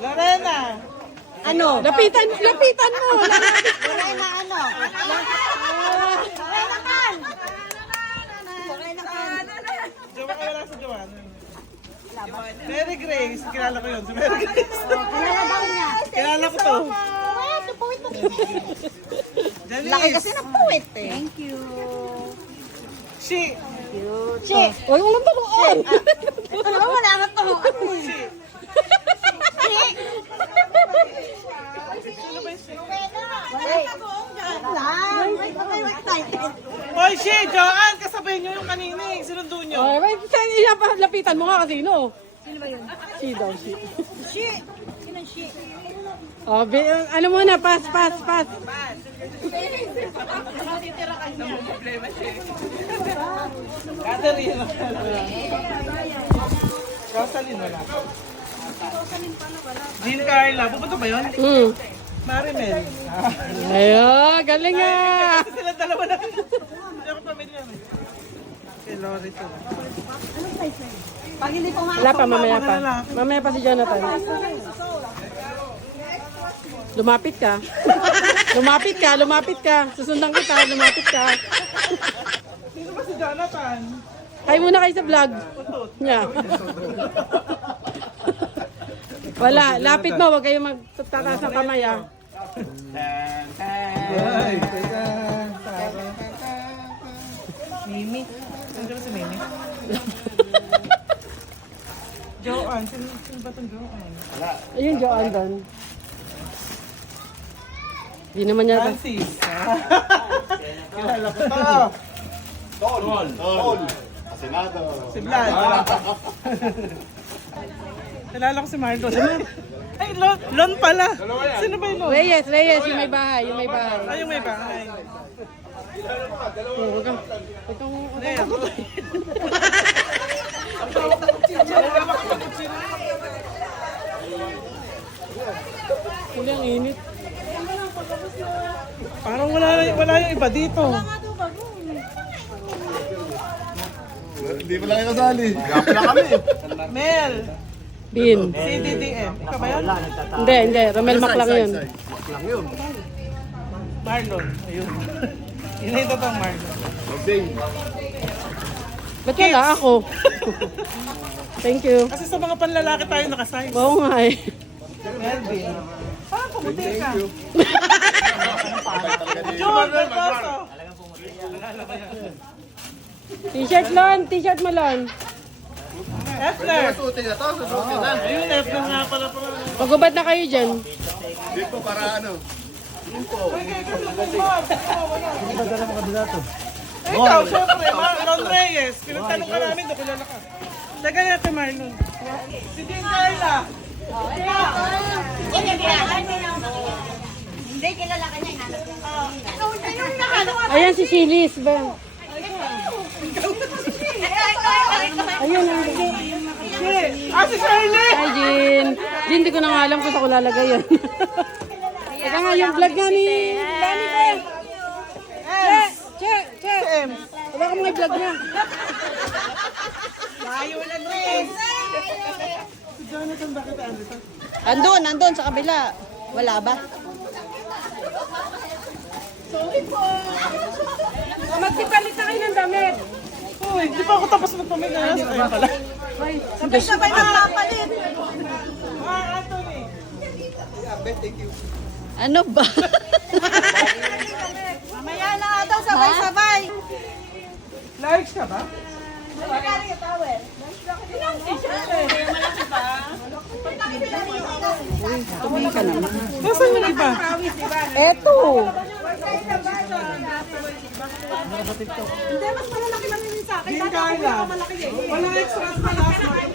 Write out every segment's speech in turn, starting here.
Lorena. Ano? Lapitan mo! Lorena, ano? Lorena kan! Lorena kan! Jowa ka wala sa Joanna. Mary Grace. Kilala ko yun. Si Mary Grace. Kilala daw niya. Kilala ko to. Janice. Laki kasi ng puwit eh. Thank you. She. Che! Uy, walang turuan! Ito naman wala na to. She. Hoy, she. Joanne. Kasabay niyo yung kanina eh. Sinundo niyo. Ay, wait, lapitan mo nga kasi, no? Sino ba yun? She daw, she. She! Sino she? Oh, ano muna, pass. Catherine. Rosaline wala. Jean Carla. Pupunta ba yun? Marimel. Ayun, galing nga! Kasi sila dalawa na. Hindi ako pamilya. Kay Lori to. Pag hindi pumasok. Wala pa, mamaya pa. Mamaya pa si Jonathan. Lumapit ka. Lumapit ka. Susundan kita, lumapit ka. Sino ba si Jonathan? Kayo muna kayo sa vlog. Niya. Wala, lapit mo, huwag kayo magtataas ng kamay ah. Ay, Mimi. Saan ba si Mimi? Joanne. Sino ba itong Joanne? Ayun, Joanne doon. Di naman niya. Francis. Kilala ko to. Tol. Asenado. Si Vlad. Wala pa. Kilala ko si Marlon. Ay, Lon pala. Sino ba yung Lon? Reyes, yung may bahay, Ay, yung may bahay. Huwag kang, Huli ang init. Parang wala yung iba dito. Hindi mo lang yung kasali. Gapla kami. Mel. Bin. CDDM. Ikaw ba yun? Hindi. Romel Mac lang yun. Marlon. Ayun. Yun na ito pang Marlon. Ba't wala ako? Thank you. Kasi sa mga panlalaki tayo nakasize. Oo nga eh. Melvin. Parang pumuti ka. John, Bertoso. T-shirt mo Lon. Efler. Susutin na to. Susutin na. Ayun, Efler nga pala pala. Magubad na kayo dyan. Dito para ano. Ikaw, syempre, Marlon Reyes. Pinagtanong ka namin, doon kilala ka. Taga natin, Marlon. Si Jean Carla. Hindi, kilala ka niya. Ikaw na yung nakalala. Ayan si Silis ba? Ayun ang Si Shirley! Hi, Jean. Jean, hindi ko na nga alam kung saan ko lalagay yan. Teka nga, yung vlog nga ni Lani ba? Che! Wala ka mga vlog niya. Layo na rin. Si Jonathan, bakit andito? Andun sa kabila. Wala ba? Magsipalit na kayo ng damit. Uy, di pa ako tapos magpamigas. Ayun pala. Sabay-sabay na palit. Anthony. Ano ba? Mamaya na nga daw, sabay-sabay. Likes ka ba? Nasaan yung iba? Eto. Hindi, mas malalaki lang yun sa akin. Jean Carla. Walang extras pa last month.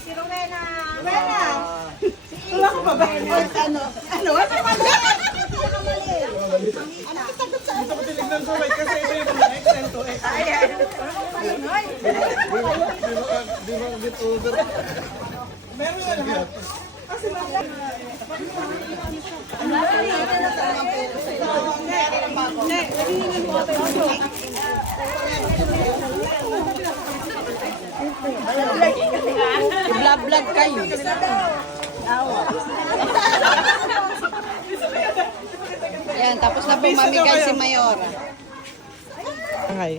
Si Rowena. Rowena. Wala ka ba ba? Ano? Ano mali? Gusto ko tinignan sa right kasi ito yung mga XL to XL. Meron na lahat. Kasi Vlog kayo. Yan, tapos na po mamigay si Mayora. Hi.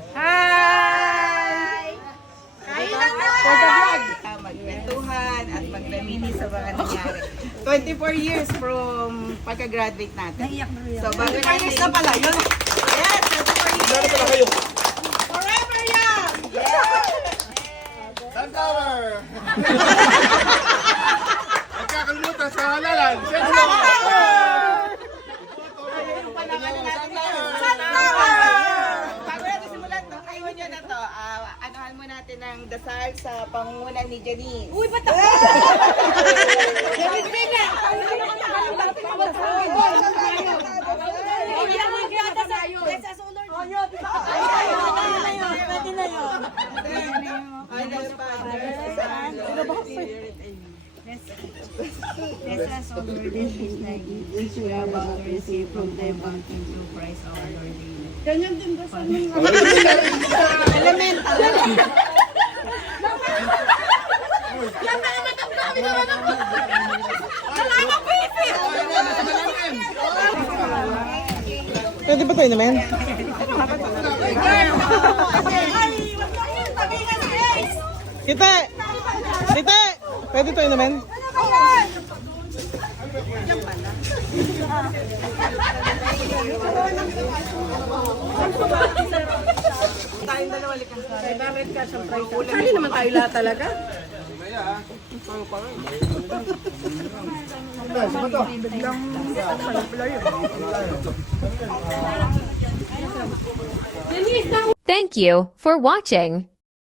Magkwentuhan at maglamini sa mga nangyari. 24 years from pagka-graduate natin. So, bago natin... na pala yun. Yes, 24 years. Forever young! Sunflower! Nagkakalimutan sa halalan. Bago natin simulan itong ayun nyo na to, anuhan mo natin ng dasal sa pangunguna ni Janice. Uy, ba't ako? Let us all Lord and His name, which we are about to receive from thy bounty through Christ our Lord. Amen. Elemental. Pwede ba tayo naman? Kita! Kita! Pwede tayo naman? Sali naman tayo lahat talaga. Thank you for watching.